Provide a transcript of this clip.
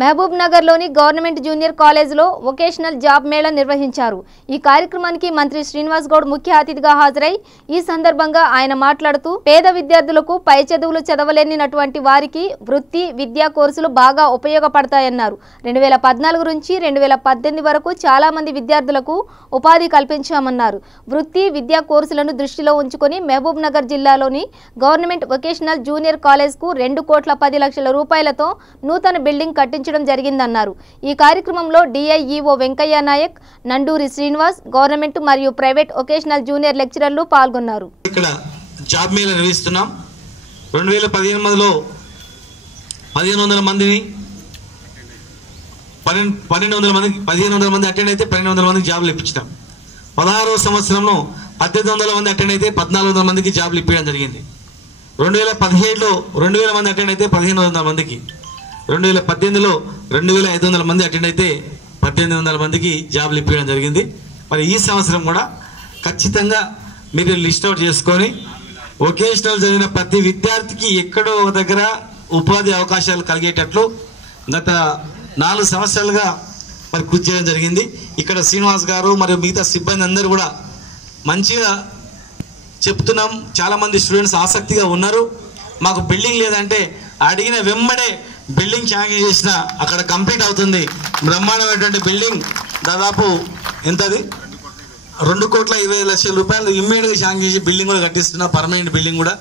మహబూబ్ నగర్లోని government junior కాలేజీలో vocational job Mela నిర్వహించారు। ఈ కార్యక్రమానికి మంత్రి శ్రీనివాస్ గౌడ్ ముఖ్య అతిథిగా హాజరై ఈ సందర్భంగా ఆయన మాట్లాడుతూ పేద విద్యార్థులకు పై చదువులు చదవలేనినటువంటి వారికి వృత్తి విద్యా కోర్సులు బాగా ఉపయోగపడతాయన్నారు। 2014 నుంచి 2018 వరకు చాలా మంది విద్యార్థులకు ఉపాధి కల్పించామన్నారు। వృత్తి విద్యా కోర్సులను దృష్టిలో ఉంచుకొని మహబూబ్ నగర్ జిల్లాలోని గవర్నమెంట్ వొకేషనల్ జూనియర్ కాలేజ్కు 2,10 లక్షల రూపాయలతో నూతన బిల్డింగ్ కట్టించారు జరిగిందన్నారు। ఈ కార్యక్రమంలో డిఐఈఓ వెంకయ్య నాయక్, నండూరి శ్రీనివాస్, గవర్నమెంట్ మరియు ప్రైవేట్ వొకేషనల్ జూనియర్ లెక్చరర్లు పాల్గొన్నారు। ఇక్కడ జాబ్ మేళా నిర్వహిస్తున్నాం। 2018లో 1500 మందిని 1500 మంది అటెండ్ అయితే 1200 మందికి జాబ్లు ఇప్పించాం। 16వ సంవత్సరంలో 1800 మంది అటెండ్ అయితే 1400 మందికి జాబ్లు ఇప్పించడం జరిగింది। 2017లో 2000 మంది అటెండ్ అయితే 1500 మందికి, 2018లో 2500 మంది అటెండ్ అయితే 1800 మందికి జాబ్లు ఇప్పించడం జరిగింది। మరి ఈ సంవత్సరం కూడా ఖచ్చితంగా మీరు లిస్ట్ అవుట్ చేసుకొని వొకేషనల్ చదివిన ప్రతి విద్యార్థికి ఎక్కడో దగ్గర ఉపాధి అవకాశాలు కలిగేటట్లు గత 4 సంవత్సరాలుగా మరి కృషి చేయడం జరిగింది। ఇక్కడ శ్రీనివాస్ గారు మరియు మిగతా సిబ్బంది అందరూ కూడా మంచిగా చెప్తున్నాం। చాలామంది స్టూడెంట్స్ ఆసక్తిగా ఉన్నారు। మాకు బిల్డింగ్ లేదంటే అడిగిన వెంబడే బిల్డింగ్ శాంక్షన్ చేసిన అక్కడ కంప్లీట్ అవుతుంది। బ్రహ్మాండమైనటువంటి బిల్డింగ్, దాదాపు ఎంతది 2,20,00,000 రూపాయలు ఇమ్మీడియట్గా శాంక్షన్ చేసి బిల్డింగ్ కూడా కట్టిస్తున్నా, పర్మనెంట్ బిల్డింగ్ కూడా।